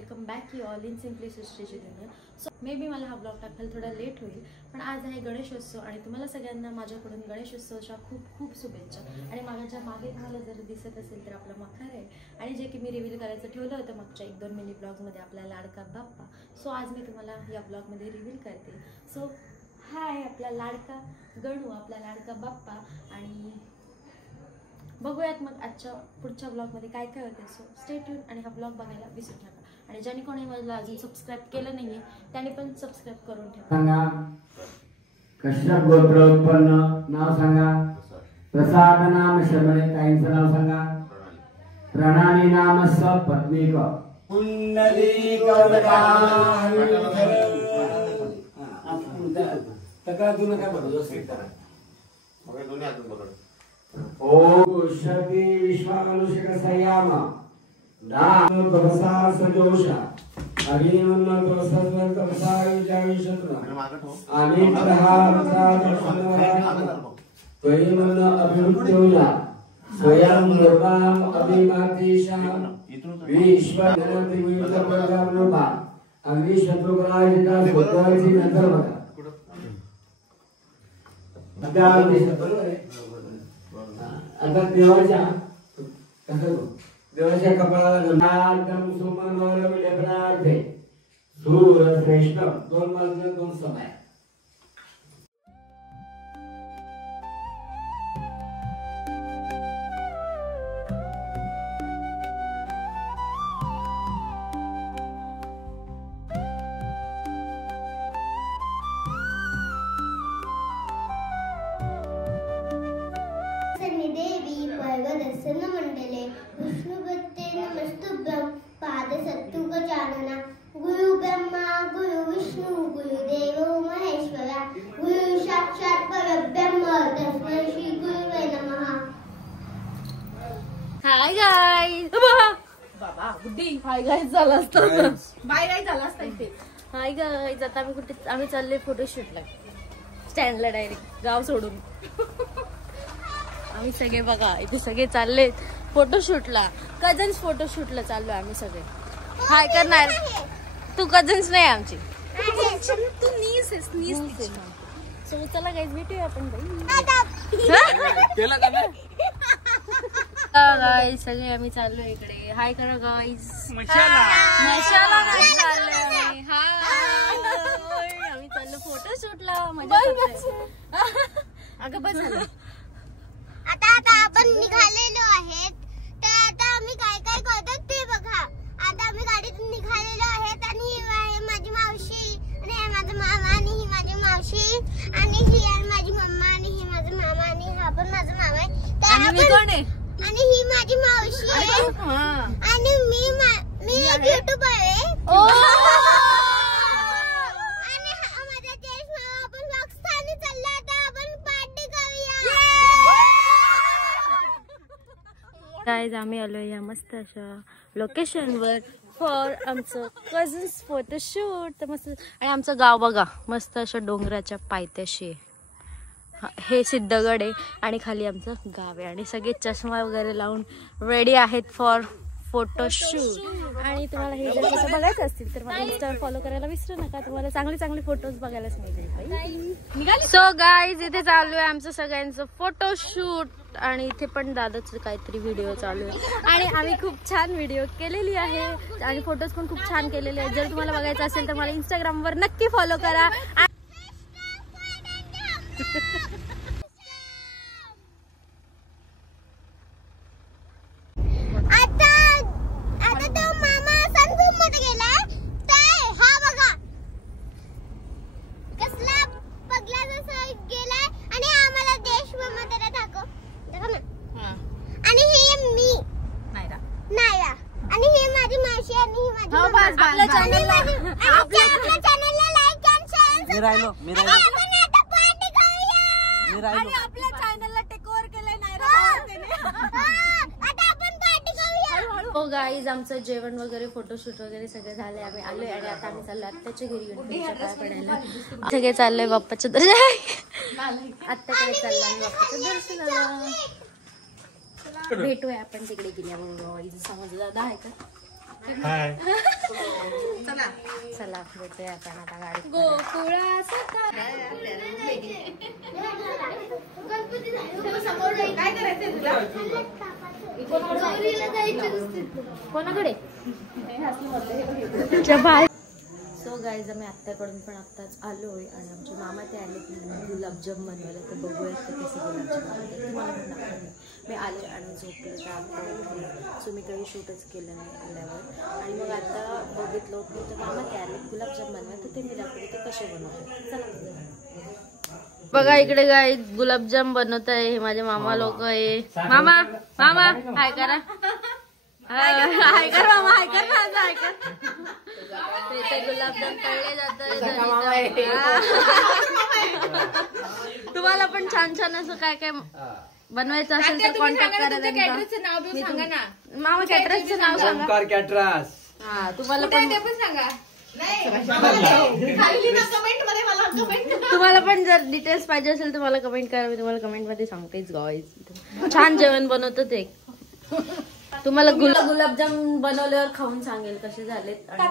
Welcome back you all in simply सृष्टीची दुनिया. So may be मला हा ब्लॉग टाकायला थोडा लेट होईल, पण आज आहे गणेशोत्सव आणि तुम्हाला सगळ्यांना माझ्याकडून गणेशोत्सवाच्या खूप खूप शुभेच्छा. आणि माझ्या मागे तुम्हाला जर दिसत असेल तर आपला मखर आहे आणि जे की मी रिव्हील करायचं ठेवलं होतं मागच्या 1-2 मिनी ब्लॉगमध्ये आपला लाडका बाप्पा. सो आज मी तुम्हाला या ब्लॉगमध्ये रिव्हील करते. सो हाय आपला लाडका गणू, आपला लाडका बाप्पा. आणि बघूयात मग आजच्या पुढच्या ब्लॉगमध्ये काय काय होते. सो स्टे ट्यून आणि हा ब्लॉग बघायला विसरू नका. आणि ज्याने कोणी मला अजून सबस्क्राईब केलं नाहीये त्याने पण सबस्क्राईब करून ठेवा. सांगा कश्यप गोत्र उत्पन्न नाव सांगा. प्रसाद नाम शर्मणे ताईंचं नाव सांगा. प्रणाली नाम सपत्नीक कुंडलीक तक्रार देऊ नका. ओके दोन्ही हातून पकड. ओ शक्ती विश्वानुषक संयाम दान प्रसा सजोषा अभिनंदन प्रसाद प्रसा विजयशत्र आम्ही प्रहार त्वयमन अभिवृत्योया स्वयं निर्वाम अभिमातीशा विश्वजनती विविध प्रकारनोपा अग्नि शत्रुग्राहिता स्वतःची नंतर बघा. आता देवाच्या कपाळाला गंधार्धम सुमनोर विलग्नार्थे सूर श्रेष्ठ 2 मार्ग 2 समय. मंडले विष्णुभक्ते नमस्तुभ्यं पादसत्तुगजानना गुरु ब्रह्मा गुरु विष्णु गुरुदेवो महेश्वरा गुरु साक्षात् परब्रह्म तस्मै श्री गुरुवे नमः. Hi guys. बाबा बुड्डी हाय गाईज झाला असता. बाय गाईज झाला असता इथे. Hi guys. आता आम्ही चालले फोटोशूटला स्टँडला डायरेक्ट गाव सोडून. आम्ही सगळे बघा इथे सगळे चालले फोटोशूटला. कझन्स फोटोशूटला चाललो आम्ही सगळे. हाय करणार तू. कझन्स नाही आमची, तू नीस आहेस. नीस. सो चला गाईज भेटूया आपण. गाईज सगळे आम्ही चाललो इकडे. हाय करा गाईज. मशाला चाललोय आम्ही चाललो फोटोशूटला. मजा करतोय. अगं बस झालं. आता आपण निघालेलो आहेत. तर आता आम्ही काय काय करतो ते बघा. आता आम्ही गाडीतून निघालेलो आहेत आणि ही आहे माझी मावशी आणि हे माझा मामा आणि ही माझी मावशी आणि ही आहे माझी मम्मा आणि ही माझा मामा आणि हा पण माझा मामा आहे. आणि ही माझी मावशी आहे आणि मी एक यूट्यूबर आहे. गाईज आम्ही आलोय या मस्त अशा लोकेशनवर फॉर आमचं कझन्स फोटोशूट. तर मस्त. आणि आमचं गाव बघा मस्त अशा डोंगराच्या पायथ्याशी आहे. हे सिद्धगड आहे आणि खाली आमचं गाव आहे. आणि सगळे चष्मा वगैरे लावून रेडी आहेत फॉर फोटोशूट. आणि तुम्हाला हे जर कसं बघायचं असतील तर मला इंस्टावर फॉलो करायला विसरू नका. तुम्हाला चांगले चांगले फोटोज बघायलाच मिळतील. सो गाईज इथे चालू आहे आमचं सगळ्यांचं फोटोशूट. आणि इथे पण दादाचं काहीतरी व्हिडिओ चालू आहे. आणि आम्ही खूप छान व्हिडिओ केलेली आहे आणि फोटोज पण खूप छान केलेले आहेत. जर तुम्हाला बघायचं असेल तर मला इंस्टाग्रामवर नक्की फॉलो करा. आपल्या चॅनलला टेक ओव्हर केलंय हो गाईज. आमचं जेवण वगैरे फोटोशूट वगैरे सगळं झालंय. आम्ही आलोय आणि आता आम्ही चाललो आत्याच्या घरी गणपतीच्या पाया पडायला. सगळे चाललंय बाप्पाच्या दर्शन. आत्याकडे चाललो आम्ही बाप्पाच्या दर्शनाला. भेटूया आपण तिकडे गेल्यावर. समज दादा आहे का? हाय. चला भेटूया आपण आता गाडी. कोणाकडे? सो गाईज आम्ही आत्याकडून पण आत्ताच आलोय आणि आमचे मामा ते आले की गुलाबजाम बनवायला. तर बघूयात ते कसे गुलाबजाम बनवतात तुम्हाला पण दाखवले. मी आले आणि झोपले तर आत्ता उठले. सो मी काही शूटच केलं नाही आल्यावर. आणि मग आता बघितलं की तर मामा ते आले गुलाबजाम बनवायला. तर ते मी दाखवले ते कसे बनवतात. चला बघा इकडे काय गुलाबजाम बनवत आहे हे माझे मामा लोक आहे. मामा मामा हाय करा. हाय कर मामा हाय कर माझं हाय कर. इथे गुलाबजाम तळले जातात. तुम्हाला पण छान छान असं काय काय बनवायचं असेल तर कॉन्टॅक्ट करा. मामा कॅटरसचं नाव सांगा. कॅटरस. हा तुम्हाला पण सांगा. तुम्हाला पण जर डिटेल्स पाहिजे असेल तर मला कमेंट करा. मी तुम्हाला कमेंट मध्ये सांगतेच गाईज. छान जेवण बनवतो ते. तुम्हाला गुलाबजाम बनवल्यावर खाऊन सांगेल कसे झालेत. आणि